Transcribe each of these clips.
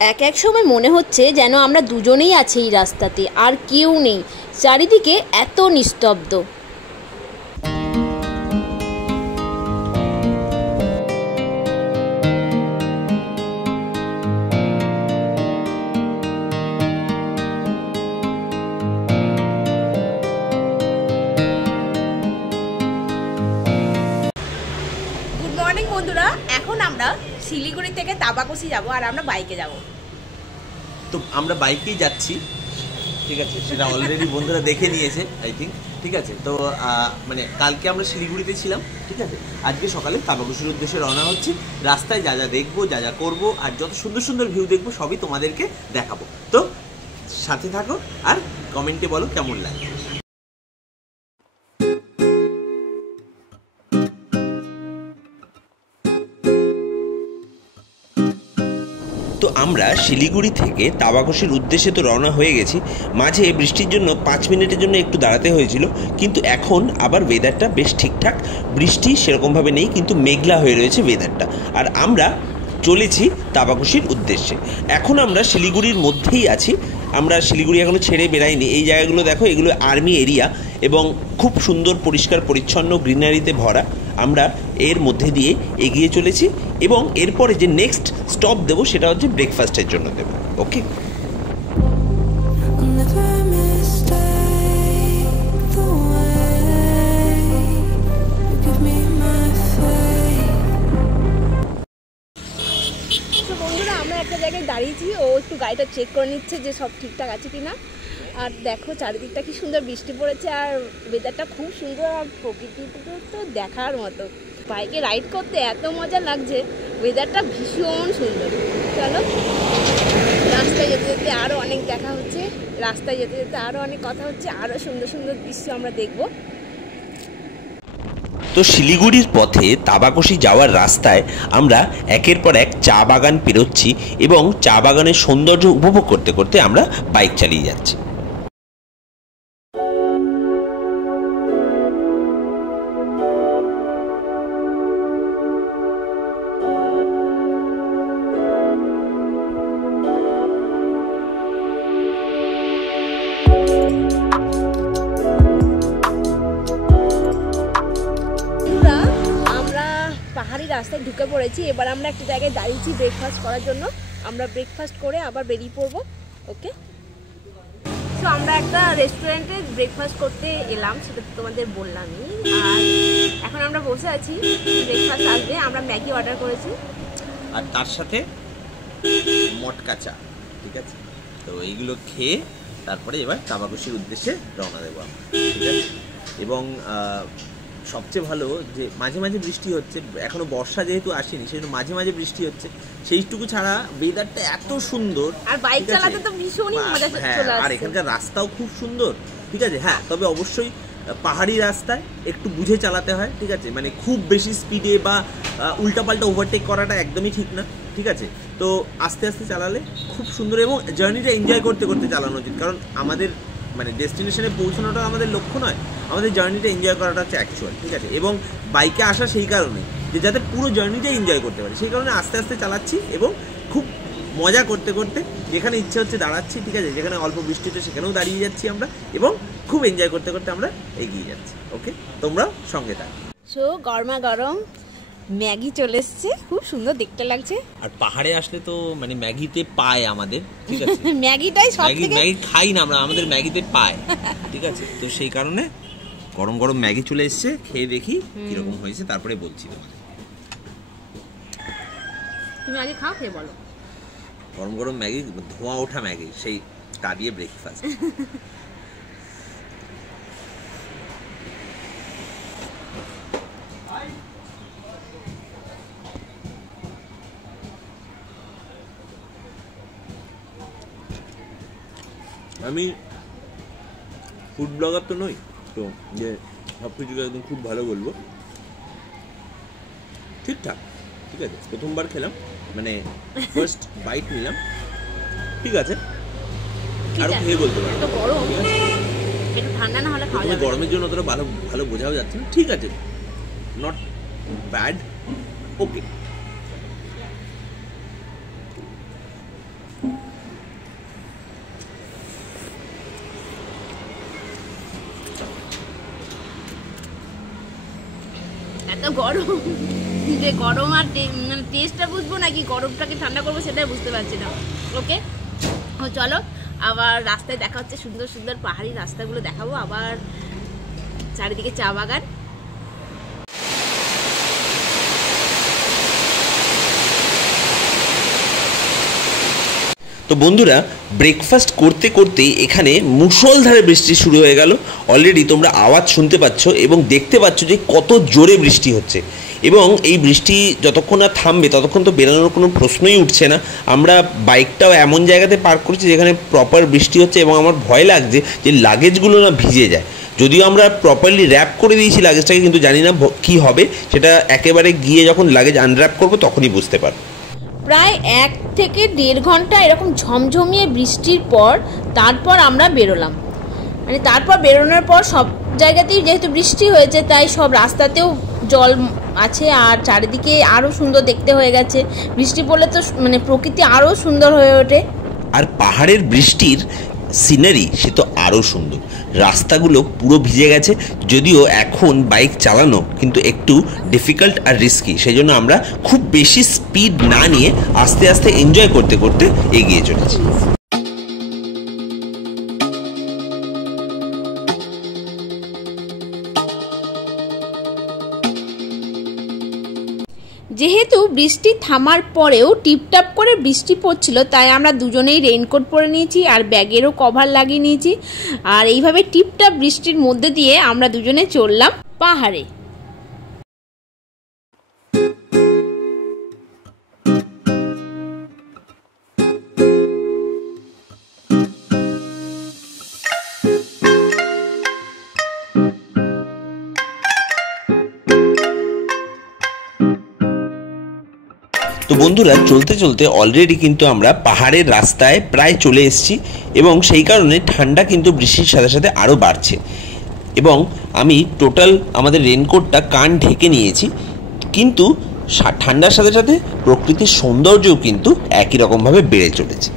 এক এক সময় মনে হচ্ছে যেন আমরা দুজনেই আছি এই রাস্তাতে, আর কেউ নেই, চারিদিকে এত নিস্তব্ধ। গুড মর্নিং বন্ধুরা, এখন আমরা শিলিগুড়ি থেকে তাবাকুশি যাব, আর আমরা বাইকে যাব। তো আমরা বাইকেই যাচ্ছি, ঠিক আছে, সেটা অলরেডি বন্ধুরা দেখে নিয়েছে আই থিঙ্ক। ঠিক আছে, তো মানে কালকে আমরা শিলিগুড়িতে ছিলাম, ঠিক আছে, আজকে সকালে তাবাকুশির উদ্দেশ্যে রওনা হচ্ছি। রাস্তায় যা যা দেখবো, যা যা করবো, আর যত সুন্দর সুন্দর ভিউ দেখবো সবই তোমাদেরকে দেখাবো। তো সাথে থাকো আর কমেন্টে বলো কেমন লাগে। তো আমরা শিলিগুড়ি থেকে তাবাকুশির উদ্দেশ্যে তো রওনা হয়ে গেছি। মাঝে বৃষ্টির জন্য 5 মিনিটের জন্য একটু দাঁড়াতে হয়েছিল, কিন্তু এখন আবার ওয়েদারটা বেশ ঠিকঠাক, বৃষ্টি সেরকমভাবে নেই, কিন্তু মেঘলা হয়ে রয়েছে ওয়েদারটা। আর আমরা চলেছি তাবাকুশির উদ্দেশ্যে। এখন আমরা শিলিগুড়ির মধ্যেই আছি, আমরা শিলিগুড়ি এখনও ছেড়ে বেরাইনি। এই জায়গাগুলো দেখো, এগুলো আর্মি এরিয়া এবং খুব সুন্দর পরিষ্কার পরিচ্ছন্ন গ্রিনারিতে ভরা। আমরা এর মধ্যে দিয়ে এগিয়ে চলেছি এবং এরপরে যে নেক্সট স্টপ দেবো সেটা হচ্ছে ব্রেকফাস্টের জন্য দেবো। ওকে, বন্ধুরা, আমরা একটা জায়গায় দাঁড়িয়েছি, ও একটু গাড়িটা চেক করে নিচ্ছে যে সব ঠিকঠাক আছে কিনা। আর দেখো চারিদিকটা কি সুন্দর বৃষ্টি পড়েছে, আর ওয়েদারটা খুব সুন্দর, আর প্রকৃতিটা তো দেখার মতো। বাইকে রাইড করতে এত মজা লাগছে, ওয়েদারটা ভীষণ সুন্দর। চলো, রাস্তায় যেতে যেতে আরও অনেক দেখা হচ্ছে, রাস্তায় যেতে যেতে আরও অনেক কথা হচ্ছে, আরও সুন্দর সুন্দর দৃশ্য আমরা দেখবো। তো শিলিগুড়ির পথে তাবাকুশি যাওয়ার রাস্তায় আমরা একের পর এক চা বাগান পেরোচ্ছি এবং চা বাগানের সৌন্দর্য উপভোগ করতে করতে আমরা বাইক চালিয়ে যাচ্ছি। পাহাড়ি রাস্তায় ঢুকে পড়েছি, এবার আমরা একটা জায়গায় দাঁড়িয়েছি ব্রেকফাস্ট করার জন্য। আমরা ব্রেকফাস্ট করে আবার বেরিয়ে পড়বো। ওকে, সো আমরা একটা রেস্টুরেন্টে ব্রেকফাস্ট করতে এলাম, সেটা তো তোমাদের বললামই। আর এখন আমরা বসে আছি, ব্রেকফাস্ট আসবে। আমরা ম্যাগি অর্ডার করেছি আর তার সাথে মটকা চা, ঠিক আছে। তো এইগুলো খেয়ে তারপরে এবার তাবাকুশির উদ্দেশ্যে রওনা দেবো আমরা, ঠিক আছে। এবং সবচেয়ে ভালো যে মাঝে মাঝে বৃষ্টি হচ্ছে, এখনো বর্ষা যেহেতু আসেনি সেই জন্য মাঝে মাঝে বৃষ্টি হচ্ছে, সেইটুকু ছাড়া ওয়েদারটা এত সুন্দর, আর বাইক চালাতে তো ভীষণই মজা চলে আসছে। আর এখানকার রাস্তাও খুব সুন্দর, ঠিক আছে। হ্যাঁ, তবে অবশ্যই পাহাড়ি রাস্তায় একটু বুঝে চালাতে হয়, ঠিক আছে। মানে খুব বেশি স্পিডে বা উল্টাপাল্টা ওভারটেক করাটা একদমই ঠিক না, ঠিক আছে। তো আস্তে আস্তে চালালে খুব সুন্দর এবং জার্নিটা এনজয় করতে করতে চালানো উচিত, কারণ আমাদের মানে ডেস্টিনেশনে পৌঁছানোটা আমাদের লক্ষ্য নয়, আমাদের জার্নিটা এনজয় করাটা হচ্ছে অ্যাকচুয়াল, ঠিক আছে। এবং বাইকে আসা সেই কারণে যে যাতে পুরো জার্নিটাই এনজয় করতে পারি, সেই কারণে আস্তে আস্তে চালাচ্ছি এবং খুব মজা করতে করতে যেখানে ইচ্ছে হচ্ছে দাঁড়াচ্ছি, ঠিক আছে। যেখানে অল্প বৃষ্টি হচ্ছে সেখানেও দাঁড়িয়ে যাচ্ছি আমরা এবং খুব এনজয় করতে করতে আমরা এগিয়ে যাচ্ছি। ওকে, তোমরা সঙ্গে থাকো। সো গরমা গরম ম্যাগি চলে এসছে, খুব সুন্দর দেখতে লাগছে। আর পাহাড়ে আসলে তো মানে ম্যাগিতে পায় আমাদের, ঠিক আছে। ম্যাগিটাই সব থেকে, ম্যাগি খাই না আমরা, আমাদের ম্যাগিতে পায়, ঠিক আছে। তো সেই কারণে গরম গরম ম্যাগি চলে এসছে, খেয়ে দেখি কিরকম হয়েছে, তারপরে বলছি তোমাদের। তুমি আগে খাও, খেয়ে বলো। গরম গরম ম্যাগি, ধোঁয়া ওঠা ম্যাগি, সেই তা দিয়ে ব্রেকফাস্ট। আমি ফুড ব্লগার তো নই, তো যে সব কিছুকে একদম খুব ভালো বলবো, ঠিকঠাক, ঠিক আছে। প্রথমবার খেলাম, মানে ফার্স্ট বাইট নিলাম, ঠিক আছে। আরো খেয়ে বলতে পারো, এত গরম, একটু ঠান্ডা না হলে খাওয়া যাবে। গরমের জন্য অতটা ভালো ভালো বোঝাও যাচ্ছে না, ঠিক আছে, নট ব্যাড, ওকে। এত গরম যে গরম আর মানে টেস্টটা বুঝবো নাকি গরমটাকে ঠান্ডা করবো সেটাই বুঝতে পারছি না। ওকে চলো আবার রাস্তায় দেখা হচ্ছে, সুন্দর সুন্দর পাহাড়ি রাস্তাগুলো দেখাবো, আবার চারিদিকে চা বাগান। তো বন্ধুরা ব্রেকফাস্ট করতে করতেই এখানে মুষলধারে বৃষ্টি শুরু হয়ে গেল। অলরেডি তোমরা আওয়াজ শুনতে পাচ্ছ এবং দেখতে পাচ্ছ যে কত জোরে বৃষ্টি হচ্ছে, এবং এই বৃষ্টি যতক্ষণ না থামবে ততক্ষণ তো বেরোনোর কোনো প্রশ্নই উঠছে না। আমরা বাইকটাও এমন জায়গাতে পার্ক করছি যেখানে প্রপার বৃষ্টি হচ্ছে, এবং আমার ভয় লাগছে যে লাগেজগুলো না ভিজে যায়। যদিও আমরা প্রপারলি র্যাপ করে দিয়েছি লাগেজটাকে, কিন্তু জানি না কী হবে সেটা একেবারে গিয়ে যখন লাগেজ আনর্যাপ করবো তখনই বুঝতে পারবো। প্রায় 1 থেকে 1.5 ঘন্টা এরকম ঝমঝমিয়ে বৃষ্টির পর তারপর আমরা বেরোলাম। মানে তারপর বেরোনোর পর সব জায়গাতেই যেহেতু বৃষ্টি হয়েছে তাই সব রাস্তাতেও জল আছে, আর চারিদিকে আরও সুন্দর দেখতে হয়ে গেছে। বৃষ্টি পড়লে তো মানে প্রকৃতি আরও সুন্দর হয়ে ওঠে, আর পাহাড়ের বৃষ্টির সিনারি সে তো আরও সুন্দর। রাস্তাগুলো পুরো ভিজে গেছে, যদিও এখন বাইক চালানো কিন্তু একটু ডিফিকাল্ট আর রিস্কি, সেই জন্য আমরা খুব বেশি স্পিড না নিয়ে আস্তে আস্তে এনজয় করতে করতে এগিয়ে চলেছি। যেহেতু বৃষ্টি থামার পরেও টিপটাপ করে বৃষ্টি পড়ছিল তাই আমরা দুজনেই রেইনকোট পরে নিয়েছি আর ব্যাগেরও কভার লাগিয়ে নিয়েছি, আর এইভাবে টিপটাপ বৃষ্টির মধ্যে দিয়ে আমরা দুজনে চললাম পাহাড়ে। তো বন্ধুরা চলতে চলতে অলরেডি কিন্তু আমরা পাহাড়ের রাস্তায় প্রায় চলে এসেছি, এবং সেই কারণে ঠান্ডা কিন্তু বৃষ্টির সাথে সাথে আরও বাড়ছে, এবং আমি টোটাল আমাদের রেনকোটটা কান ঢেকে নিয়েছি। কিন্তু ঠান্ডার সাথে সাথে প্রকৃতির সৌন্দর্যও কিন্তু একই রকমভাবে বেড়ে চলেছে,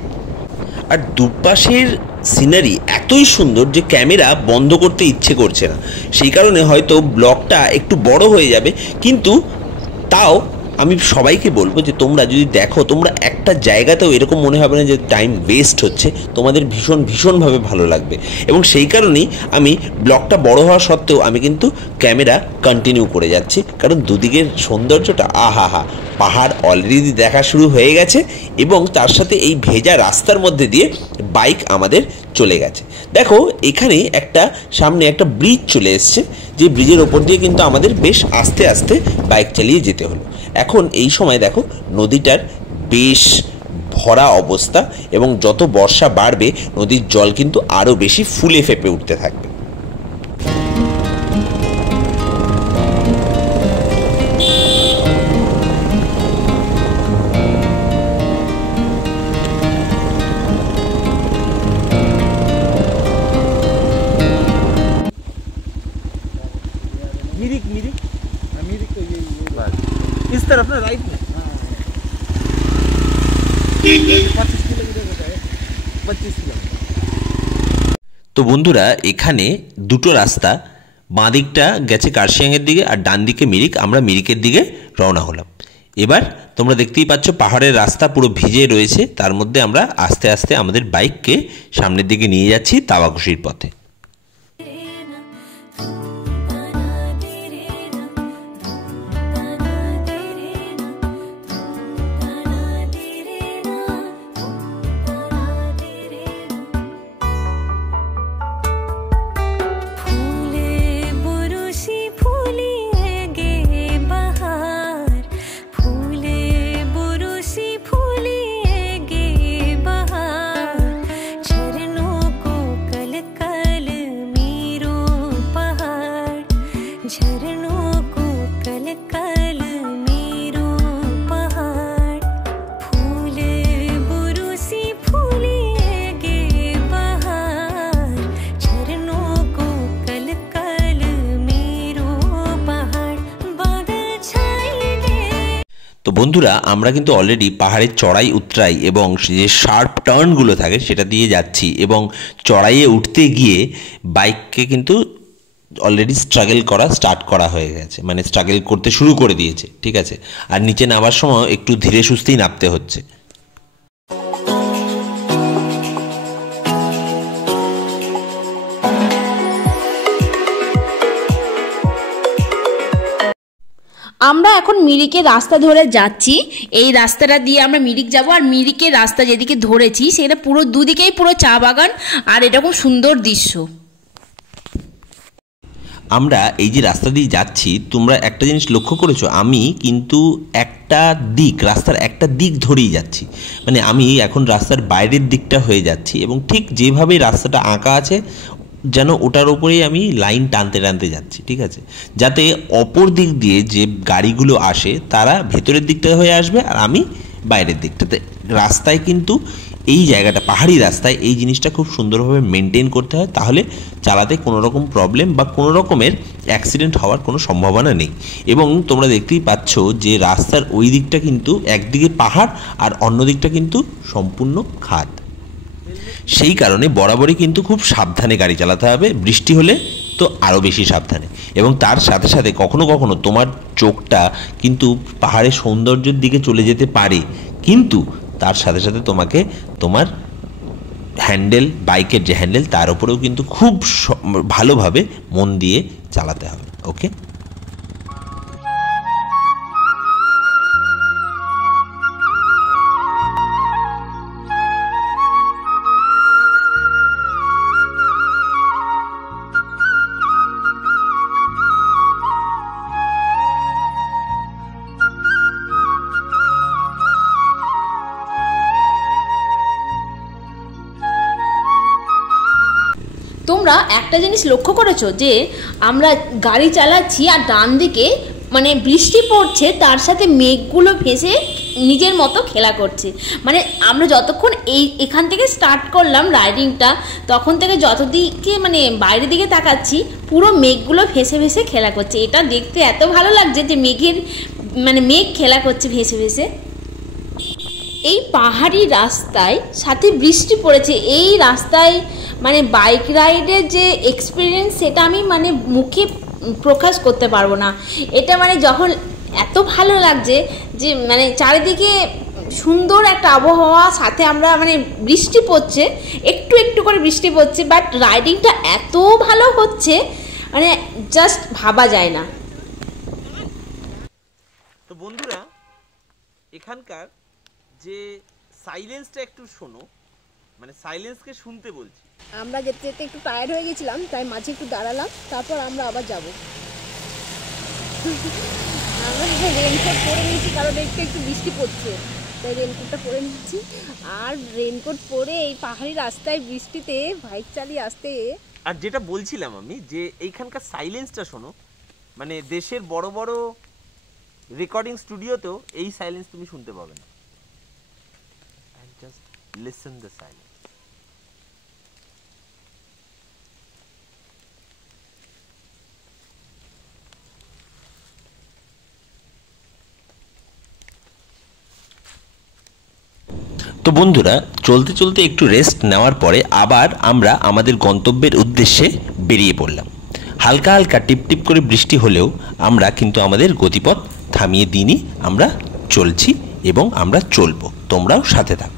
আর দুপাশের সিনারি এতই সুন্দর যে ক্যামেরা বন্ধ করতে ইচ্ছে করছে না। সেই কারণে হয়তো ব্লগটা একটু বড় হয়ে যাবে, কিন্তু তাও আমি সবাইকে বলবো যে তোমরা যদি দেখো, তোমরা একটা জায়গাতেও এরকম মনে হবে না যে টাইম ওয়েস্ট হচ্ছে, তোমাদের ভীষণ ভীষণভাবে ভালো লাগবে। এবং সেই কারণেই আমি ব্লগটা বড় হওয়া সত্ত্বেও আমি কিন্তু ক্যামেরা কন্টিনিউ করে যাচ্ছি, কারণ দুদিকের সৌন্দর্যটা আহা, পাহাড় অলরেডি দেখা শুরু হয়ে গেছে, এবং তার সাথে এই ভেজা রাস্তার মধ্যে দিয়ে বাইক আমাদের চলে গেছে। দেখো এখানে একটা সামনে একটা ব্রিজ চলে এসছে, যে ব্রিজের ওপর দিয়ে কিন্তু আমাদের বেশ আস্তে আস্তে বাইক চালিয়ে যেতে হলো। এখন এই সময় দেখো নদীটার বেশ ভরা অবস্থা, এবং যত বর্ষা বাড়বে নদীর জল কিন্তু আরও বেশি ফুলে ফেঁপে উঠতে থাকবে। इस तरफ ना राइट में 25 किलोमीटर होता है 25 किलोमीटर। তো বন্ধুরা এখানে দুটো রাস্তা, বাঁ দিকটা গেছে কার্শিয়াংয়ের দিকে আর ডান দিকে মিরিক, আমরা মিরিকের দিকে রওনা হলাম। এবার তোমরা দেখতেই পাচ্ছ পাহাড়ের রাস্তা পুরো ভিজে রয়েছে, তার মধ্যে আমরা আস্তে আস্তে আমাদের বাইককে সামনের দিকে নিয়ে যাচ্ছি তাওয়াকুশির পথে। তো বন্ধুরা আমরা কিন্তু অলরেডি পাহাড়ের চড়াই উতরাই এবং যে শার্প টার্নগুলো থাকে সেটা দিয়ে যাচ্ছি, এবং চড়াইয়ে উঠতে গিয়ে বাইককে কিন্তু অলরেডি স্ট্রাগল করা স্টার্ট করা হয়ে গেছে, মানে স্ট্রাগল করতে শুরু করে দিয়েছে, ঠিক আছে। আর নিচে নামার সময় একটু ধীরে সুস্থেই নামতে হচ্ছে। আমরা এখন মিরিকের রাস্তা ধরে যাচ্ছি। এই রাস্তাটা দিয়ে আমরা মিরিক যাব, আর মিরিকের রাস্তা যেদিকে ধরেছি সেটা পুরো দুদিকেই পুরো চা বাগান, আর এরকম সুন্দর দৃশ্য। আমরা এই যে রাস্তা দিয়ে যাচ্ছি, তোমরা একটা জিনিস লক্ষ্য করেছো, আমি কিন্তু একটা দিক, রাস্তার একটা দিক ধরেই যাচ্ছি, মানে আমি এখন রাস্তার বাইরের দিকটা হয়ে যাচ্ছি, এবং ঠিক যেভাবে রাস্তাটা আঁকা আছে যেন ওটার ওপরেই আমি লাইন টানতে টানতে যাচ্ছি, ঠিক আছে, যাতে অপর দিক দিয়ে যে গাড়িগুলো আসে তারা ভেতরের দিকটা হয়ে আসবে আর আমি বাইরের দিকটাতে। রাস্তায় কিন্তু এই জায়গাটা, পাহাড়ি রাস্তায় এই জিনিসটা খুব সুন্দরভাবে মেনটেন করতে হয়, তাহলে চালাতে কোনো রকম প্রবলেম বা কোনো রকমের অ্যাক্সিডেন্ট হওয়ার কোনো সম্ভাবনা নেই। এবং তোমরা দেখতেই পাচ্ছ যে রাস্তার ওই দিকটা কিন্তু একদিকে পাহাড় আর অন্য দিকটা কিন্তু সম্পূর্ণ খাদ, সেই কারণে বরাবরই কিন্তু খুব সাবধানে গাড়ি চালাতে হবে, বৃষ্টি হলে তো আরও বেশি সাবধানে। এবং তার সাথে সাথে কখনো কখনো তোমার চোখটা কিন্তু পাহাড়ের সৌন্দর্যের দিকে চলে যেতে পারে, কিন্তু তার সাথে সাথে তোমাকে তোমার হ্যান্ডেল, বাইকের যে হ্যান্ডেল তার উপরেও কিন্তু খুব ভালোভাবে মন দিয়ে চালাতে হবে। ওকে, তোমরা একটা জিনিস লক্ষ্য করেছো যে আমরা গাড়ি চালাচ্ছি আর ডান দিকে মানে বৃষ্টি পড়ছে, তার সাথে মেঘগুলো ভেসে নিজের মতো খেলা করছে। মানে আমরা যতক্ষণ এখান থেকে স্টার্ট করলাম রাইডিংটা, তখন থেকে যতদিকে মানে বাইরের দিকে তাকাচ্ছি পুরো মেঘগুলো ভেসে ভেসে খেলা করছে। এটা দেখতে এত ভালো লাগছে যে মেঘ খেলা করছে ভেসে ভেসে। এই পাহাড়ি রাস্তায় সাথে বৃষ্টি পড়েছে, এই রাস্তায় মানে বাইক রাইডের যে এক্সপিরিয়েন্স সেটা আমি মানে মুখে প্রকাশ করতে পারবো না। এটা মানে যখন এত ভালো লাগছে যে মানে চারিদিকে সুন্দর একটা আবহাওয়া, সাথে আমরা মানে বৃষ্টি পড়ছে, একটু একটু করে বৃষ্টি পড়ছে, বাট রাইডিংটা এত ভালো হচ্ছে মানে জাস্ট ভাবা যায় না। তো বন্ধুরা, এখানকার যে সাইলেন্সটা একটু শোনো, মানে সাইলেন্সকে শুনতে বলছি। আমরা যেতে যেতে একটু টায়ার্ড হয়ে গেছিলাম, তাই মাঝে একটু দাঁড়ালাম, তারপর আমরা আবার যাব। আমরা রেনকোট পরে নিয়েছি কারণ একটু বৃষ্টি পড়ছে, তাই রেনকোটটা পরে নিচ্ছি। আর রেনকোট পরে এই পাহাড়ি রাস্তায় বৃষ্টিতে বাইক চালিয়ে আসতে। আর যেটা বলছিলাম আমি, যে এইখানকার সাইলেন্সটা শোনো, মানে দেশের বড় বড় রেকর্ডিং স্টুডিওতেও এই সাইলেন্স তুমি শুনতে পাবে না। And just listen the silence. তো বন্ধুরা, চলতে চলতে একটু রেস্ট নেওয়ার পরে আবার আমরা আমাদের গন্তব্যের উদ্দেশ্যে বেরিয়ে পড়লাম। হালকা হালকা টিপ টিপ করে বৃষ্টি হলেও আমরা কিন্তু আমাদের গতিপথ থামিয়ে দিইনি, আমরা চলছি এবং আমরা চলবো, তোমরাও সাথে থাকো।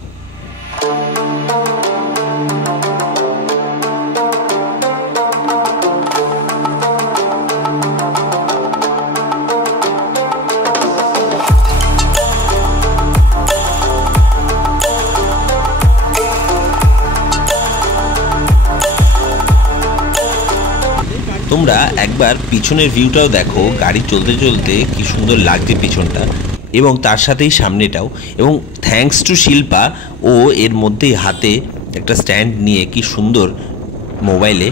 তোমরা একবার পিছনের ভিউটাও দেখো, গাড়ি চলতে চলতে কি সুন্দর লাগছে পিছনটা, এবং তার সাথেই সামনেটাও। এবং থ্যাঙ্কস টু শিল্পা, ও এর মধ্যেই হাতে একটা স্ট্যান্ড নিয়ে কি সুন্দর মোবাইলে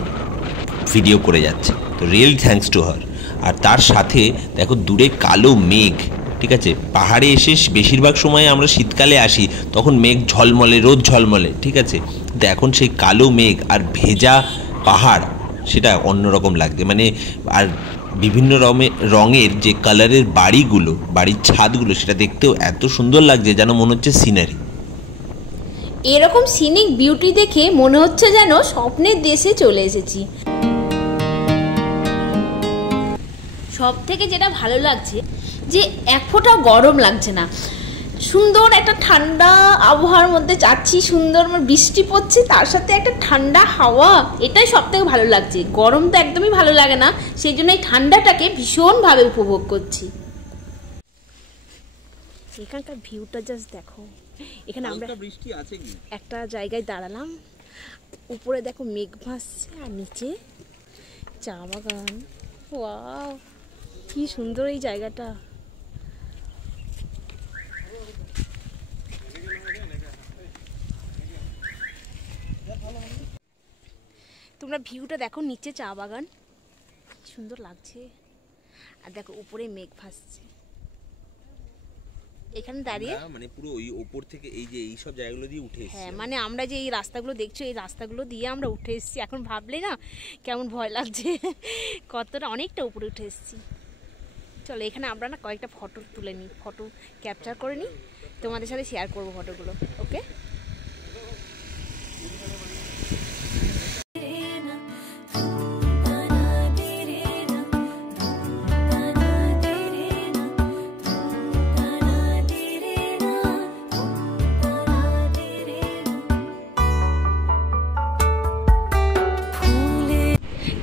ভিডিও করে যাচ্ছে, তো রিয়েলি থ্যাঙ্কস টু হার। আর তার সাথে দেখো দূরে কালো মেঘ, ঠিক আছে। পাহাড়ে এসে বেশিরভাগ সময় আমরা শীতকালে আসি, তখন মেঘ ঝলমলে, রোদ ঝলমলে, ঠিক আছে। তো এখন সেই কালো মেঘ আর ভেজা পাহাড়, সেটা অন্যরকম লাগছে। মানে আর বিভিন্ন রঙের যে কালারের বাড়িগুলো, বাড়ির ছাদগুলো, সেটা দেখতেও এত সুন্দর লাগছে যেন মনে হচ্ছে সিনারি। এরকম সিনিক বিউটি দেখে মনে হচ্ছে যেন স্বপ্নের দেশে চলে এসেছি। সব থেকে যেটা ভালো লাগছে যে এক ফোঁটাও গরম লাগছে না, সুন্দর একটা ঠান্ডা আবহাওয়ার মধ্যে যাচ্ছি, সুন্দর বৃষ্টি পড়ছে, তার সাথে একটা ঠান্ডা হাওয়া, এটাই সব থেকে ভালো লাগছে। গরম তো একদমই ভালো লাগে না, সেই জন্য এই ঠান্ডাটাকে ভীষণভাবে উপভোগ করছি। এখানকার ভিউটা জাস্ট দেখো। এখানে আমরা বৃষ্টি আছে কি একটা জায়গায় দাঁড়ালাম, উপরে দেখো মেঘ ভাসছে আর নিচে চা বাগান। ওয়াও, কি সুন্দর এই জায়গাটা। তোমরা ভিউটা দেখো, নিচে চা বাগান, সুন্দর লাগছে, আর দেখো উপরে মেঘ ভাসছে। এখানে দাঁড়িয়ে মানে পুরো ওই উপর থেকে এই যে এই সব জায়গাগুলো দিয়ে উঠে এসেছি। হ্যাঁ, মানে আমরা যে এই রাস্তাগুলো দেখছো, এই রাস্তাগুলো দিয়ে আমরা উঠে এসেছি। এখন ভাবলে না কেমন ভয় লাগছে, কতটা অনেকটা উপরে উঠে এসেছি। চলো এখানে আমরা না কয়েকটা ফটো তুলে নিই, ফটো ক্যাপচার করে নিই, তোমাদের সাথে শেয়ার করবো ফটোগুলো। ওকে,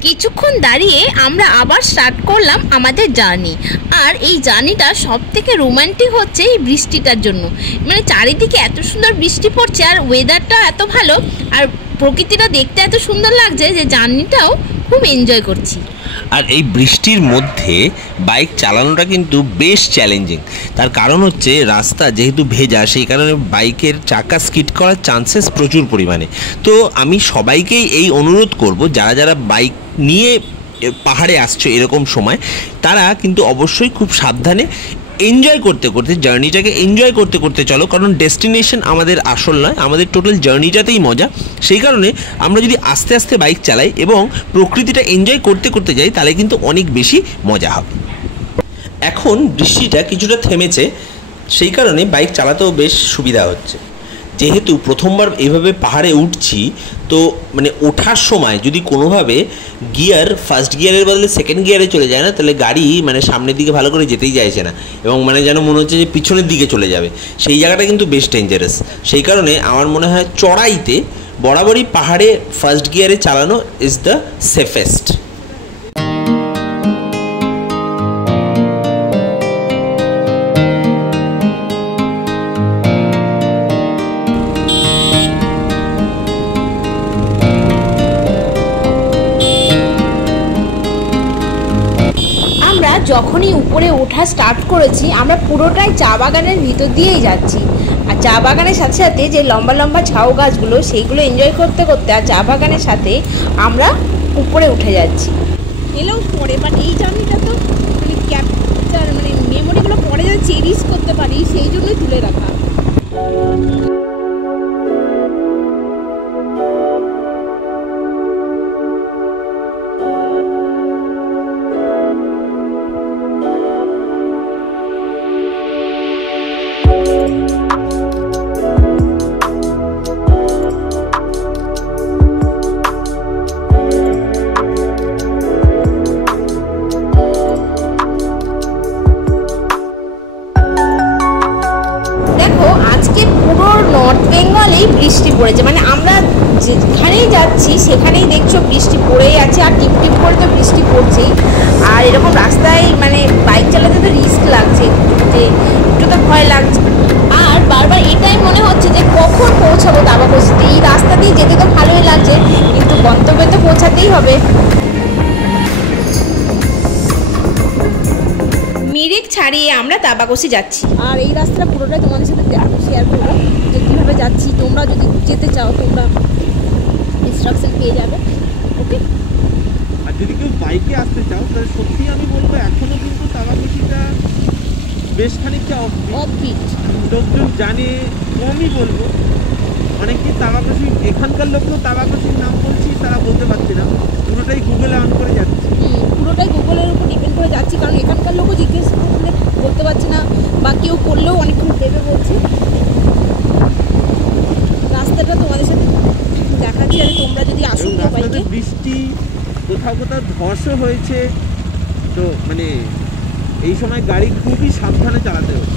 কিছুক্ষণ দাঁড়িয়ে আমরা আবার স্টার্ট করলাম আমাদের জার্নি। আর এই জার্নিটা সব থেকে রোমান্টিক হচ্ছে এই বৃষ্টিটার জন্য। মানে চারিদিকে এত সুন্দর বৃষ্টি পড়ছে, আর ওয়েদারটা এত ভালো, আর প্রকৃতিটা দেখতে এত সুন্দর লাগছে যে জার্নিটাও খুব এনজয় করছি। আর এই বৃষ্টির মধ্যে বাইক চালানোটা কিন্তু বেশ চ্যালেঞ্জিং। তার কারণ হচ্ছে রাস্তা যেহেতু ভেজা, সেই কারণে বাইকের চাকা স্কিড করার চান্সেস প্রচুর পরিমাণে। তো আমি সবাইকেই এই অনুরোধ করব, যারা যারা বাইক নিয়ে পাহাড়ে আসছো এরকম সময়, তারা কিন্তু অবশ্যই খুব সাবধানে এনজয় করতে করতে, জার্নিটাকে এনজয় করতে করতে চলো। কারণ ডেস্টিনেশন আমাদের আসল নয়, আমাদের টোটাল জার্নিটাতেই মজা। সেই কারণে আমরা যদি আস্তে আস্তে বাইক চালাই এবং প্রকৃতিটা এনজয় করতে করতে যাই, তাহলে কিন্তু অনেক বেশি মজা হবে। এখন বৃষ্টিটা কিছুটা থেমেছে, সেই কারণে বাইক চালাতেও বেশ সুবিধা হচ্ছে। যেহেতু প্রথমবার এভাবে পাহাড়ে উঠছি, তো মানে ওঠার সময় যদি কোনোভাবে গিয়ার ফার্স্ট গিয়ারের বদলে সেকেন্ড গিয়ারে চলে যায় না, তাহলে গাড়ি মানে সামনের দিকে ভালো করে যেতেই চাইছে না, এবং মানে যেন মনে হচ্ছে যে পিছনের দিকে চলে যাবে। সেই জায়গাটা কিন্তু বেশ ডেঞ্জারাস। সেই কারণে আমার মনে হয় চড়াইতে বরাবরই পাহাড়ে ফার্স্ট গিয়ারে চালানো ইজ দ্য সেফেস্ট। যখনই উপরে ওঠা স্টার্ট করেছি, আমরা পুরোটাই চা বাগানের ভিতর দিয়েই যাচ্ছি। আর চা বাগানের সাথে সাথে যে লম্বা লম্বা ঝাউ গাছগুলো, সেইগুলো এনজয় করতে করতে আর চা বাগানের সাথে আমরা উপরে উঠে যাচ্ছি। এলেও পরে, বাট এই জার্নিটা তো মানে ক্যাপচার, মানে মেমোরিগুলো পরে যাতে চেরিশ করতে পারি, সেই জন্যই তুলে রাখা। বৃষ্টি পড়েছে, মানে আমরা যেখানেই যাচ্ছি সেখানেই দেখছো বৃষ্টি পড়েই আছে, আর টিপ টিপ করে তো বৃষ্টি পড়ছেই। আর এরকম রাস্তায় মানে বাইক চালাতে তো রিস্ক লাগছে, যে একটু তো ভয় লাগছে। আর বারবার এটাই মনে হচ্ছে যে কখন পৌঁছাবো দাবাকসিতে। এই রাস্তা দিয়ে যেতে তো ভালোই লাগছে, কিন্তু গন্তব্যে তো পৌঁছাতেই হবে। মিরিক ছাড়িয়ে আমরা দাবাকসি যাচ্ছি, আর এই রাস্তাটা পুরোটাই তোমাদের সাথে শেয়ার করবো যে কীভাবে যাচ্ছি। তোমরা যদি যেতে চাও, তোমরা ইনস্ট্রাকশন পেয়ে যাবে। ওকে, আর যদি কেউ বাইকে আসতে চাও, তাহলে সত্যি আমি বলবো এখনও কিন্তু দাবাকসিটা বেশ খানিকটা অফবিট, লোকজন জানে কমই বলবো। অনেকেই তাবাকসি, এখানকার লোকও তাবাকসির নাম বলছি, তারা বলতে পারছি না, পুরোটাই গুগলে অন করে যাচ্ছে। পুরোটাই গুগলের উপর ডিপেন্ড করে যাচ্ছি, কারণ এখানকার লোকও জিজ্ঞেস করলে বলতে পারছি না, বা কেউ করলেও অনেকক্ষণ দেবে বলছি। রাস্তাটা তোমাদের সাথে দেখাচ্ছি, আর তোমরা যদি আসো বাইকে। বৃষ্টি, কোথাও কোথাও ধসও হয়েছে, তো মানে এই সময় গাড়ি খুবই সাবধানে চালাতে হবে।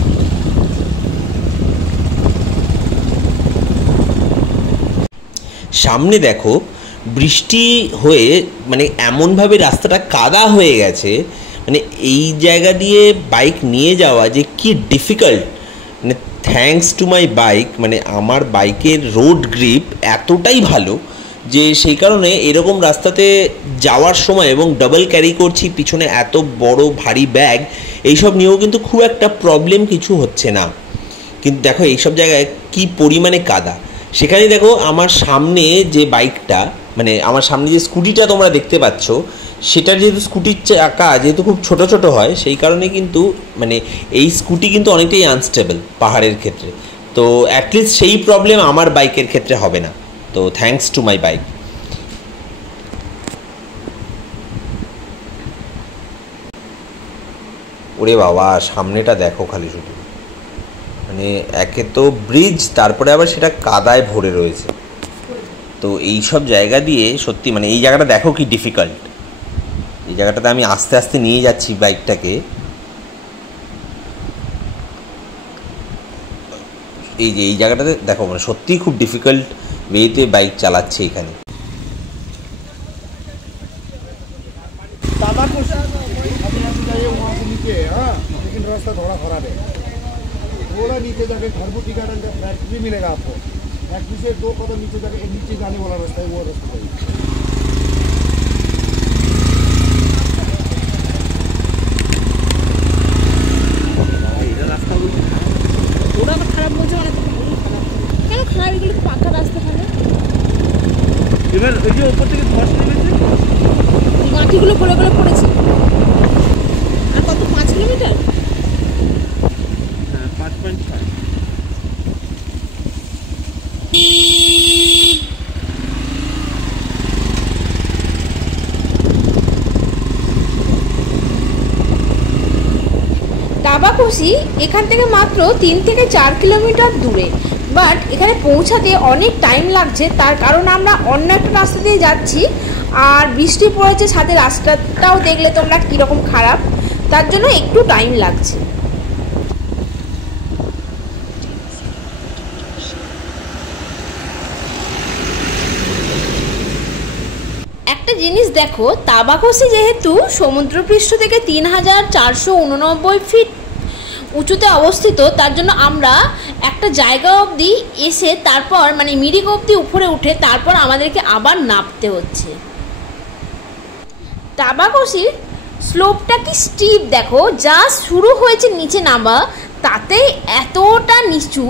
সামনে দেখো বৃষ্টি হয়ে মানে এমনভাবে রাস্তাটা কাদা হয়ে গেছে, মানে এই জায়গা দিয়ে বাইক নিয়ে যাওয়া যে কি ডিফিকাল্ট। মানে থ্যাঙ্কস টু মাই বাইক, মানে আমার বাইকের রোড গ্রিপ এতটাই ভালো যে সেই কারণে এরকম রাস্তাতে যাওয়ার সময়, এবং ডাবল ক্যারি করছি পিছনে এত বড় ভারী ব্যাগ, এইসব নিয়েও কিন্তু খুব একটা প্রবলেম কিছু হচ্ছে না। কিন্তু দেখো এইসব জায়গায় কি পরিমাণে কাদা। সেখানে দেখো আমার সামনে যে বাইকটা, মানে আমার সামনে যে স্কুটিটা তোমরা দেখতে পাচ্ছ, সেটার যেহেতু স্কুটির চাকা যেহেতু খুব ছোট ছোট হয়, সেই কারণে কিন্তু মানে এই স্কুটি কিন্তু অনেকটাই আনস্টেবল পাহাড়ের ক্ষেত্রে। তো অ্যাটলিস্ট সেই প্রবলেম আমার বাইকের ক্ষেত্রে হবে না। তো থ্যাঙ্কস টু মাই বাইক। ওরে বাবা, সামনেটা দেখো খালি শুধু, মানে একে তো ব্রিজ, তারপরে আবার সেটা কাদায় ভরে রয়েছে। তো এই সব জায়গা দিয়ে সত্যি মানে এই জায়গাটা দেখো কি ডিফিকাল্ট। এই জায়গাটাতে আমি আস্তে আস্তে নিয়ে যাচ্ছি বাইকটাকে। এই যে এই জায়গাটাতে দেখো মানে সত্যিই খুব ডিফিকাল্ট ওয়েতে বাইক চালাচ্ছে এখানে। रास्ता थोड़ा खराब है, थोड़ा नीचे जाके खरबूटी गार्डन का फैक्ट्री मिलेगा आपको। फैक्ट्री से 2 कदम नीचे जाके नीचे जाने वाला रास्ता है, वो रास्ता है। ওরা আবার খারাপ বলছে, মানে কেন খারাপ? এগুলো তো পাকা রাস্তা থাকে। এবার ওই যে উপর থেকে ধস নেমেছে, মাটিগুলো গলে গলে পড়েছে। আর কত 5 কিলোমিটার? হ্যাঁ 5.5। দাবাকুশি এখান থেকে মাত্র 3 থেকে 4 কিলোমিটার দূরে, বাট এখানে পৌঁছাতে অনেক টাইম লাগছে। তার কারণ আমরা অন্য একটা রাস্তা দিয়ে যাচ্ছি, আর বৃষ্টি পড়েছে, সাথে রাস্তাটাও দেখলে তোমরা কীরকম খারাপ, তার জন্য একটু টাইম লাগছে। একটা জিনিস দেখো, দাবাকুশি যেহেতু সমুদ্রপৃষ্ঠ থেকে 3489 ফিট উঁচুতে অবস্থিত, তার জন্য আমরা একটা জায়গা অবধি এসে তারপর মানে মিরিক অবধি উপরে উঠে তারপর আমাদেরকে আবার নামতে হচ্ছে। দাবাকুশির স্লোপটা কি স্টিপ দেখো, যা শুরু হয়েছে নিচে নামা, তাতে এতটা নিচু,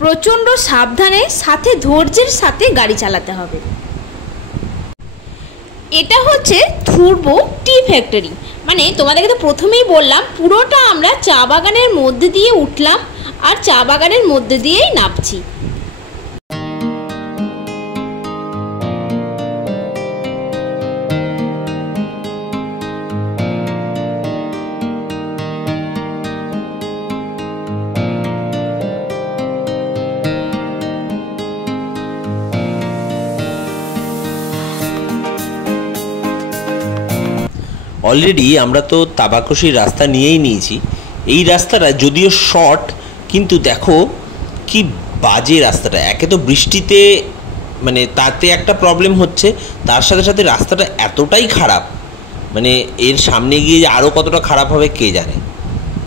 প্রচণ্ড সাবধানে সাথে ধৈর্যের সাথে গাড়ি চালাতে হবে। এটা হচ্ছে ধ্রুব টি ফ্যাক্টরি। মানে তোমাদেরকে তো প্রথমেই বললাম, পুরোটা আমরা চা বাগানের মধ্যে দিয়ে উঠলাম আর চা বাগানের মধ্যে দিয়েই নামছি। অলরেডি আমরা তো দাবাকুশির রাস্তা নিয়েই নিয়েছি। এই রাস্তাটা যদিও শর্ট, কিন্তু দেখো কি বাজে রাস্তাটা। একে তো বৃষ্টিতে মানে তাতে একটা প্রবলেম হচ্ছে, তার সাথে সাথে রাস্তাটা এতটাই খারাপ, মানে এর সামনে গিয়ে যে আরও কতটা খারাপ হবে কে জানে।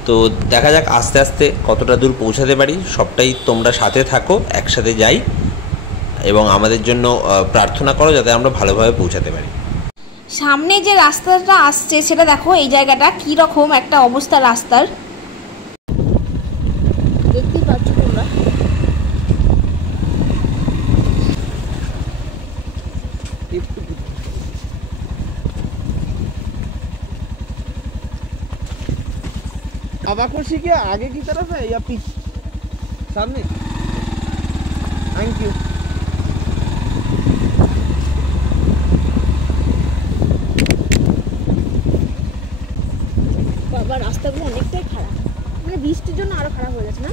তো দেখা যাক আস্তে আস্তে কতটা দূর পৌঁছাতে পারি। সবটাই তোমরা সাথে থাকো, একসাথে যাই, এবং আমাদের জন্য প্রার্থনা করো যাতে আমরা ভালোভাবে পৌঁছাতে পারি। সামনে যে রাস্তাটা আসছে সেটা দেখো, এই জায়গাটা কি রকম একটা অবস্থা রাস্তার, দেখতেই পাচ্ছ তোমরা। दाबाकुशी के आगे की तरफ है या पीछे? सामने। Thank you. বাবা, রাস্তাগুলো অনেকটাই খারাপ, মানে বৃষ্টির জন্য আরো খারাপ হয়ে গেছে না?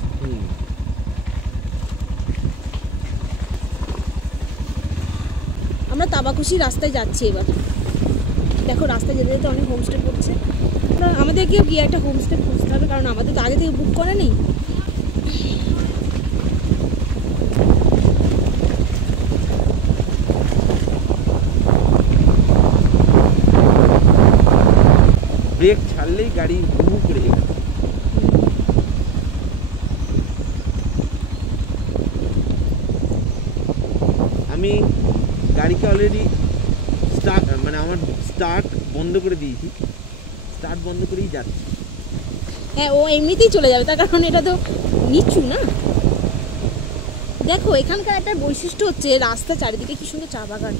আমরা দাবাকুশি রাস্তায় যাচ্ছি এবার। দেখো রাস্তা যেতে যেতে অনেক হোমস্টে পড়ছে, আমাদেরকেও গিয়ে একটা হোমস্টে খুঁজতে হবে, কারণ আমাদের তো আগে থেকে বুক করা নেই। ব্রেক ছাড়লেই গাড়ি মুভ করে যাবে। আমি গাড়িকে অলরেডি মানে আমার স্টার্ট বন্ধ করে দিয়েছি, স্টার্ট বন্ধ করেই যাচ্ছি। হ্যাঁ, ও এমনিতেই চলে যাবে, তার কারণ এটা তো নিচু না। দেখো এখানকার একটা বৈশিষ্ট্য হচ্ছে রাস্তা চারিদিকে কি সুন্দর চা বাগান।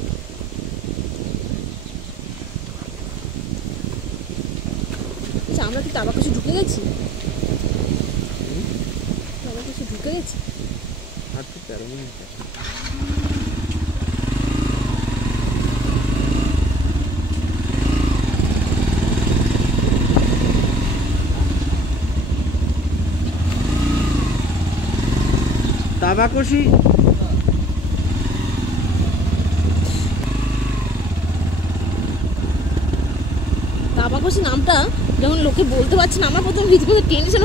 আচ্ছা, আমরা কি তাবা কিছু ঢুকে গেছি? আমরা কিছু ঢুকে গেছি। আর তো 13 মিনিট আছে। তাবাকশি তাবাকশি নামটা যখন লোকে বলতে পারছে না, আমার প্রথম রীতিমতো টেনশন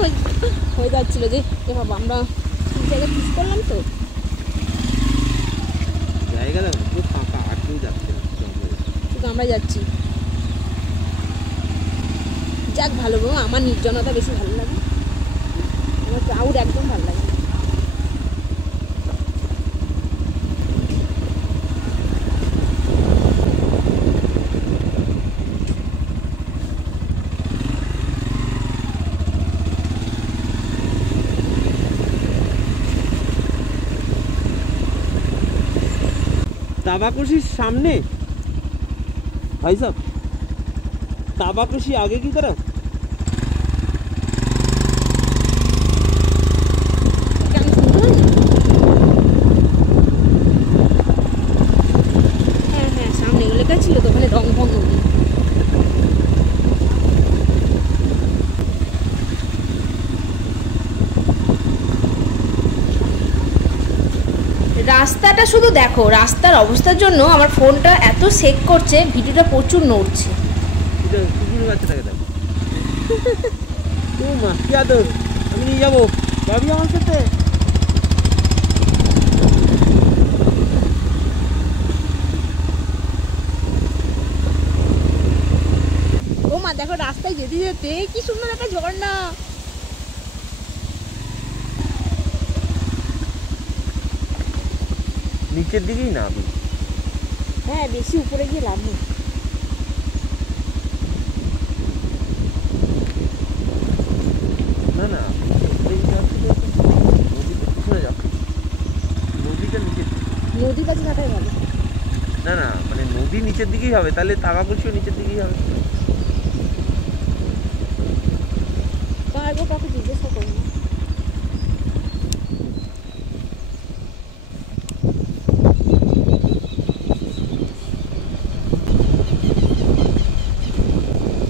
হয়ে যাচ্ছিল যে এ বাবা আমরা ঠিক জায়গায় ফিস করলাম তো। জায়গা দেখো পুরো ফাঁকা, আর কেউ যাচ্ছে না, শুধু আমরা যাচ্ছি। যাক ভালো বাবা, আমার নির্জনতা বেশি ভালো লাগে, আমার ক্রাউড একদম ভালো লাগে। ताबाकुशी सामने भाई साहब, ताबाकुशी आगे की तरफ। হ্যাঁ হ্যাঁ, সামনে লেখা ছিল তো ওখানে রংভং নদী। রাস্তাটা শুধু দেখো, রাস্তার অবস্থার জন্য আমার ফোনটা এত সেক করছে, ভিডিওটা প্রচুর নড়ছে। এটা কুকুর বাচ্চাটাকে দেখো। তুই মা কি আদর, আমি নিয়ে যাবো ভাবি আমার সাথে। ও মা দেখো রাস্তায় যেতে যেতে কি সুন্দর একটা ঝর্ণা। নিচের দিকেই নামি। হ্যাঁ, বেশি উপরে গিয়ে লাভ নেই। না না, নদীটা নিচের, নদীর কাছে থাকাই ভালো। না না মানে নদী নিচের দিকেই হবে, তাহলে তাবাকুশিও নিচের দিকেই হবে। পারবো, কাউকে জিজ্ঞাসা করবো।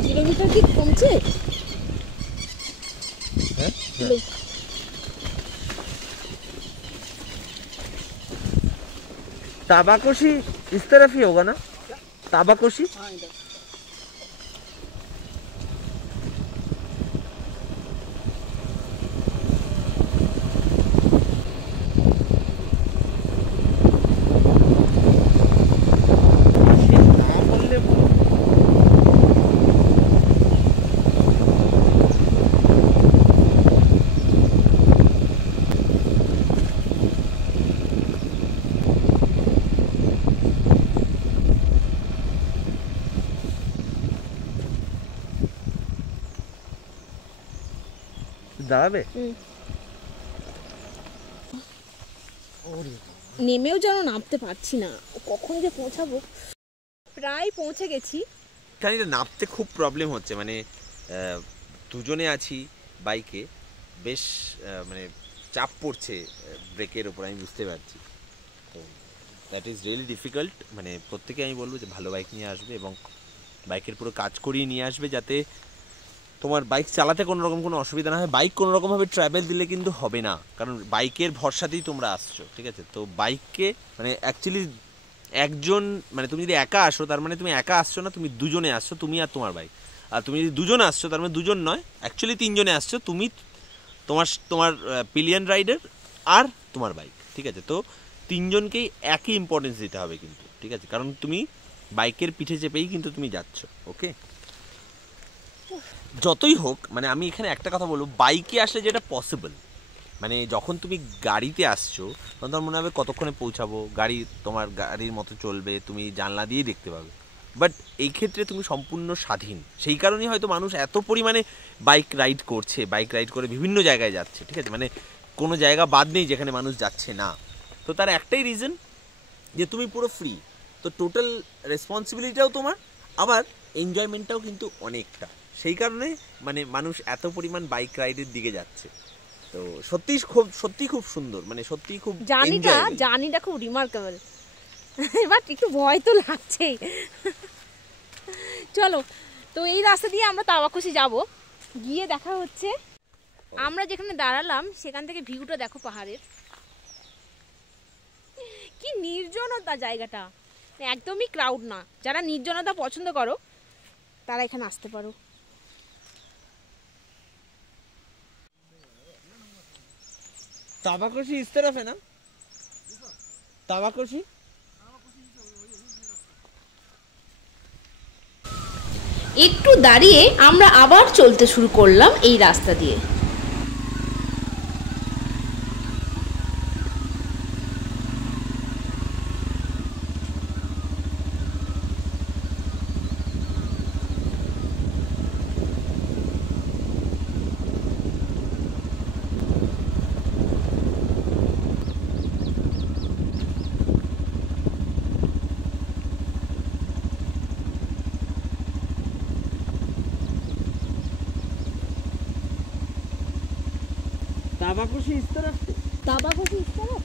কিলোমিটার কি কমছে? হ্যাঁ ताबाकुशी इस तरफ ही होगा ना, ताबाकुशी। দাঁড়াবে, নেমেও যেন নামতে পারছি না, কখন যে পৌঁছাবো। প্রায় পৌঁছে গেছি। এখানে নামতে খুব প্রবলেম হচ্ছে, মানে দুজনে আছি বাইকে, বেশ মানে চাপ পড়ছে ব্রেকের ওপর, আমি বুঝতে পারছি। তো দ্যাট ইজ রিয়েলি ডিফিকাল্ট। মানে প্রত্যেকে আমি বলবো যে ভালো বাইক নিয়ে আসবে এবং বাইকের পুরো কাজ করিয়ে নিয়ে আসবে, যাতে তোমার বাইক চালাতে কোনো রকম কোনো অসুবিধা না হয়। বাইক কোনো রকমভাবে ট্রাভেল দিলে কিন্তু হবে না, কারণ বাইকের ভরসাতেই তোমরা আসছো, ঠিক আছে? তো বাইককে মানে অ্যাকচুয়ালি একজন মানে তুমি যদি একা আসো তার মানে তুমি একা আসছো না, তুমি দুজনে আসছো, তুমি আর তোমার বাইক। আর তুমি যদি দুজন আসছো তার মানে দুজন নয়, অ্যাকচুয়ালি তিনজনে আসছো, তুমি তোমার তোমার পিলিয়ন রাইডার আর তোমার বাইক, ঠিক আছে? তো তিনজনকেই একই ইম্পর্টেন্স দিতে হবে কিন্তু, ঠিক আছে? কারণ তুমি বাইকের পিঠে চেপেই কিন্তু তুমি যাচ্ছ, ওকে? যতই হোক মানে আমি এখানে একটা কথা বলবো, বাইকে আসলে যেটা পসিবল, মানে যখন তুমি গাড়িতে আসছো তখন তোমার মনে হবে কতক্ষণে পৌঁছাবো, গাড়ি তোমার গাড়ির মতো চলবে, তুমি জানলা দিয়েই দেখতে পাবে। বাট এই ক্ষেত্রে তুমি সম্পূর্ণ স্বাধীন, সেই কারণেই হয়তো মানুষ এত পরিমাণে বাইক রাইড করছে, বাইক রাইড করে বিভিন্ন জায়গায় যাচ্ছে, ঠিক আছে? মানে কোনো জায়গা বাদ নেই যেখানে মানুষ যাচ্ছে না। তো তার একটাই রিজন যে তুমি পুরো ফ্রি, তো টোটাল রেসপন্সিবিলিটিটাও তোমার, আবার এনজয়মেন্টটাও কিন্তু অনেকটা। সেই কারণে মানে মানুষ এত পরিমাণ বাইক রাইডের দিকে যাচ্ছে। তো সত্যি খুব সুন্দর, মানে সত্যি খুব জার্নিটা খুব রিমার্কেবল। এবার একটু ভয় তো লাগছেই। চলো, তো এই রাস্তা দিয়ে আমরা তাওয়াকুশি যাব, গিয়ে দেখা হচ্ছে। আমরা যেখানে দাঁড়ালাম সেখান থেকে ভিউটা দেখো পাহাড়ের, কি নির্জনতা জায়গাটা, একদমই ক্রাউড না। যারা নির্জনতা পছন্দ করো তারা এখানে আসতে পারো। तावाकोशी इस तरफ है ना? तावाकोशी একটু দাঁড়িয়ে আমরা আবার চলতে শুরু করলাম এই রাস্তা দিয়ে। तावाकोशी इस तरफ से, तावाकोशी इस तरफ।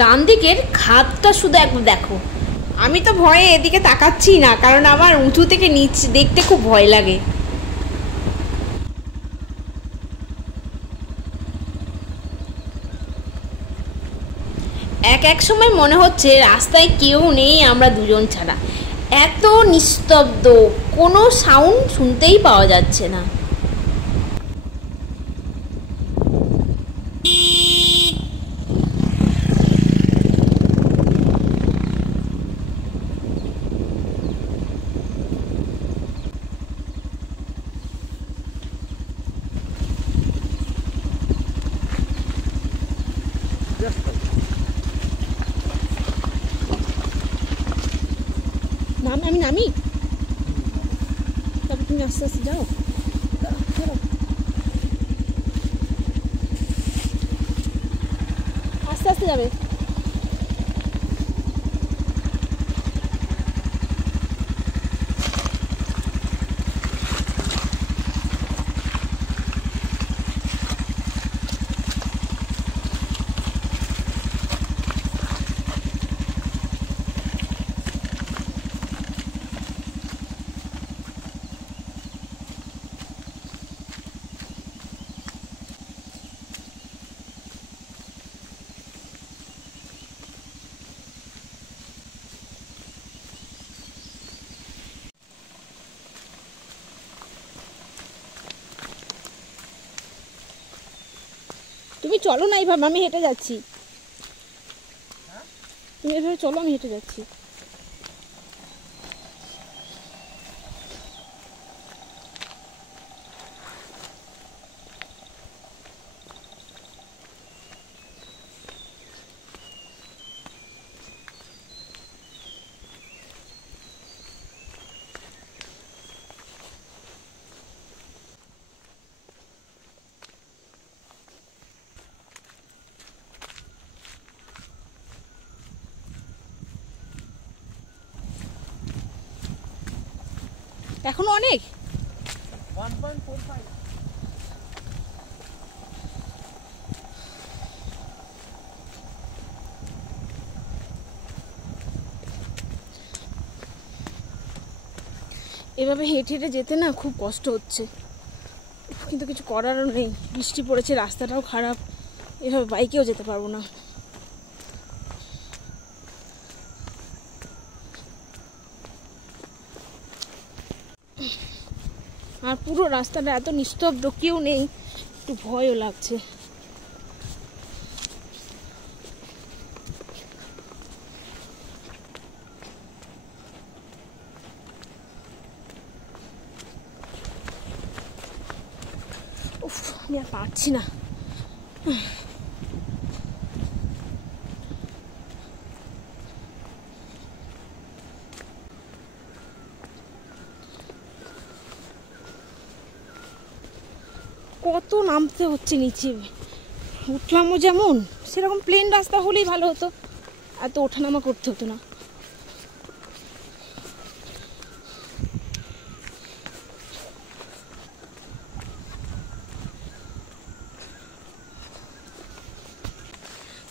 ডান দিকের খাদটা শুধু একবার দেখো। আমি তো ভয়ে এদিকে তাকাচ্ছি না, কারণ আমার উঁচু থেকে নিচ দেখতে খুব ভয় লাগে। এক সময় মনে হচ্ছে রাস্তায় কেউ নেই, আমরা দুজন ছাড়া। এত নিস্তব্ধ, কোনো সাউন্ড শুনতেই পাওয়া যাচ্ছে না। আমি নামি, তবে তুমি আস্তে আস্তে যাও। আস্তে আস্তে যাবে। তুমি চলো না এইভাবে, আমি হেঁটে যাচ্ছি। তুমি এভাবে চলো, আমি হেঁটে যাচ্ছি। এখনো অনেক 1.45 এভাবে হেঁটে হেঁটে যেতে না খুব কষ্ট হচ্ছে, কিন্তু কিছু করারও নেই। বৃষ্টি পড়েছে, রাস্তাটাও খারাপ, এভাবে বাইকেও যেতে পারবো না। আর পুরো রাস্তাটা এত নিস্তব্ধ, কেউ নেই, একটু ভয়ও লাগছে। উফ, আমি আর পারছি না। কত নামতে হচ্ছে নিচে, উঠলামও যেমন, সেরকম প্লেন রাস্তা হলেই ভালো হতো, এত ওঠানামা করতে হতো না।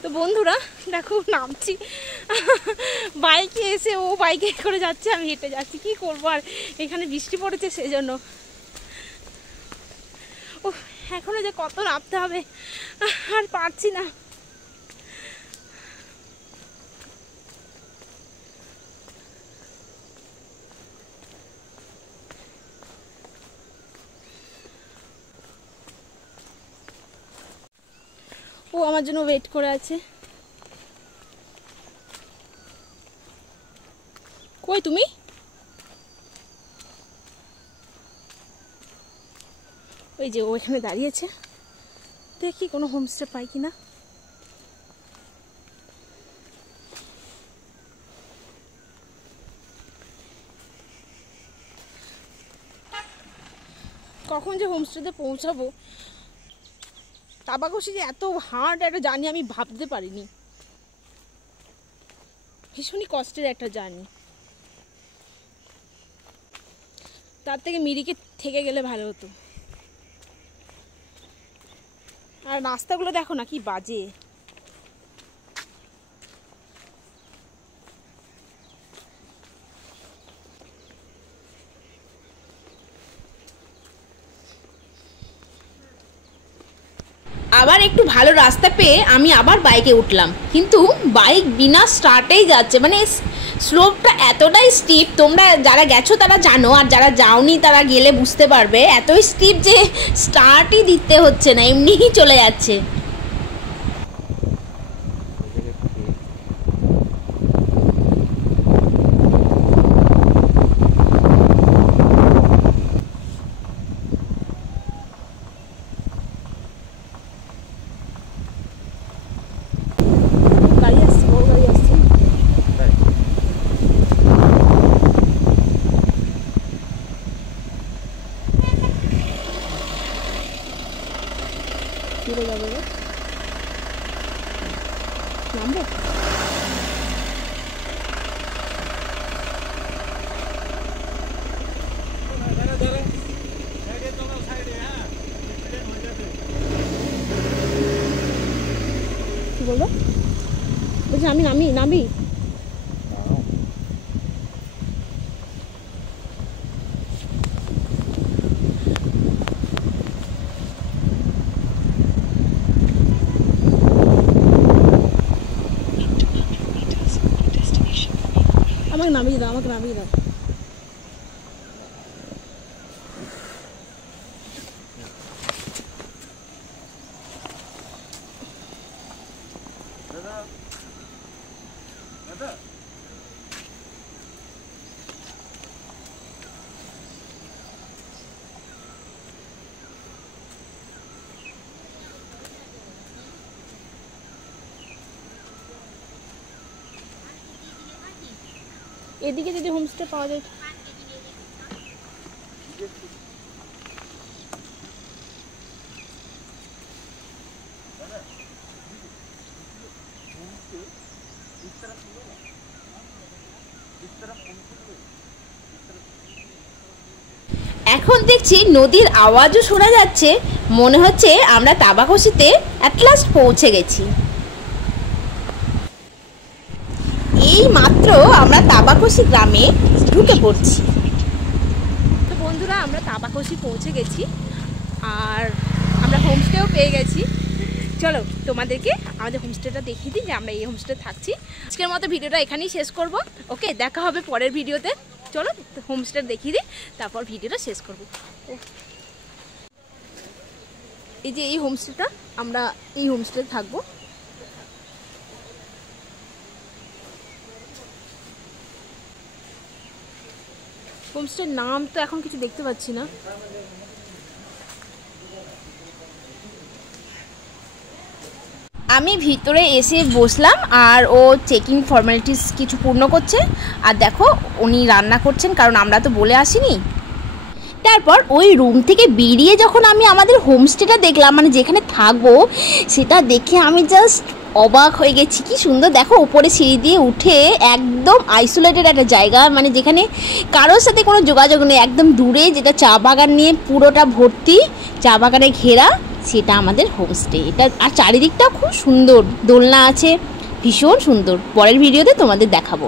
তো বন্ধুরা দেখো নামছি, বাইকে এসে ও বাইকে করে যাচ্ছে, আমি হেঁটে যাচ্ছি, কি করবো আর, এখানে বৃষ্টি পড়েছে সেই জন্য। ও এখনো যে কত নামতে হবে, আর পারছি না। ও আমার জন্য ওয়েট করে আছে। কই তুমি? ওই যে ও এখানে দাঁড়িয়েছে, দেখি কোনো হোমস্টে পাই কিনা। কখন যে হোমস্টেতে পৌঁছাবো। তাবাকশি যে এত হার্ড একটা জার্নি আমি ভাবতে পারিনি, ভীষণই কষ্টের একটা জার্নি। তার থেকে মিরিকে থেকে গেলে ভালো হতো। আর রাস্তাগুলো দেখো না কি বাজে। আবার একটু ভালো রাস্তা পেয়ে আমি আবার বাইকে উঠলাম, কিন্তু বাইক বিনা স্টার্টেই যাচ্ছে, মানে স্লোপটা এতটাই স্টিপ, তোমরা যারা গেছো তারা জানো, আর যারা যাওনি তারা গেলে বুঝতে পারবে, এতই স্টিপ যে স্টার্টই দিতে হচ্ছে না, এমনিই চলে যাচ্ছে। কি বললো? বলছি আমি নামি। আমাকে নামিয়ে দাও। এদিকে যদি হোমস্টে পাওয়া যায়। এখন দেখছি নদীর আওয়াজও শোনা যাচ্ছে, মনে হচ্ছে আমরা তাবাকশিতে অ্যাট লাস্ট পৌঁছে গেছি। এই মাত্র আমরা তাবাকশি গ্রামে ঢুকে পড়ছি। চাপাকশি পৌঁছে গেছি আর আমরা হোমস্টেও পেয়ে গেছি। চলো তোমাদেরকে আমাদের হোমস্টেটা দেখিয়ে দিই যে আমরা এই হোমস্টে থাকছি। আজকের মতো ভিডিওটা এখানেই শেষ করব। ওকে, দেখা হবে পরের ভিডিওতে। চলো হোমস্টে দেখিয়ে দিই, তারপর ভিডিওটা শেষ করব। এই যে এই হোমস্টেটা, আমরা এই হোমস্টে থাকবো। হোমস্টের নাম তো এখন কিছু দেখতে পাচ্ছি না। আমি ভিতরে এসে বসলাম আর ও চেকিং ফর্মালিটিস কিছু পূর্ণ করছে। আর দেখো উনি রান্না করছেন, কারণ আমরা তো বলে আসিনি। তারপর ওই রুম থেকে বেরিয়ে যখন আমি আমাদের হোমস্টেটা দেখলাম, মানে যেখানে থাকবো, সেটা দেখে আমি জাস্ট অবাক হয়ে গেছি। কি সুন্দর দেখো, উপরে সিঁড়ি দিয়ে উঠে একদম আইসোলেটেড একটা জায়গা, মানে যেখানে কারোর সাথে কোনো যোগাযোগ নেই, একদম দূরে, যেটা চা বাগান নিয়ে পুরোটা ভর্তি, চা বাগানে ঘেরা, সেটা আমাদের হোমস্টে। এটা আর চারিদিকটা খুব সুন্দর, দোলনা আছে, ভীষণ সুন্দর। পরের ভিডিওতে তোমাদের দেখাবো।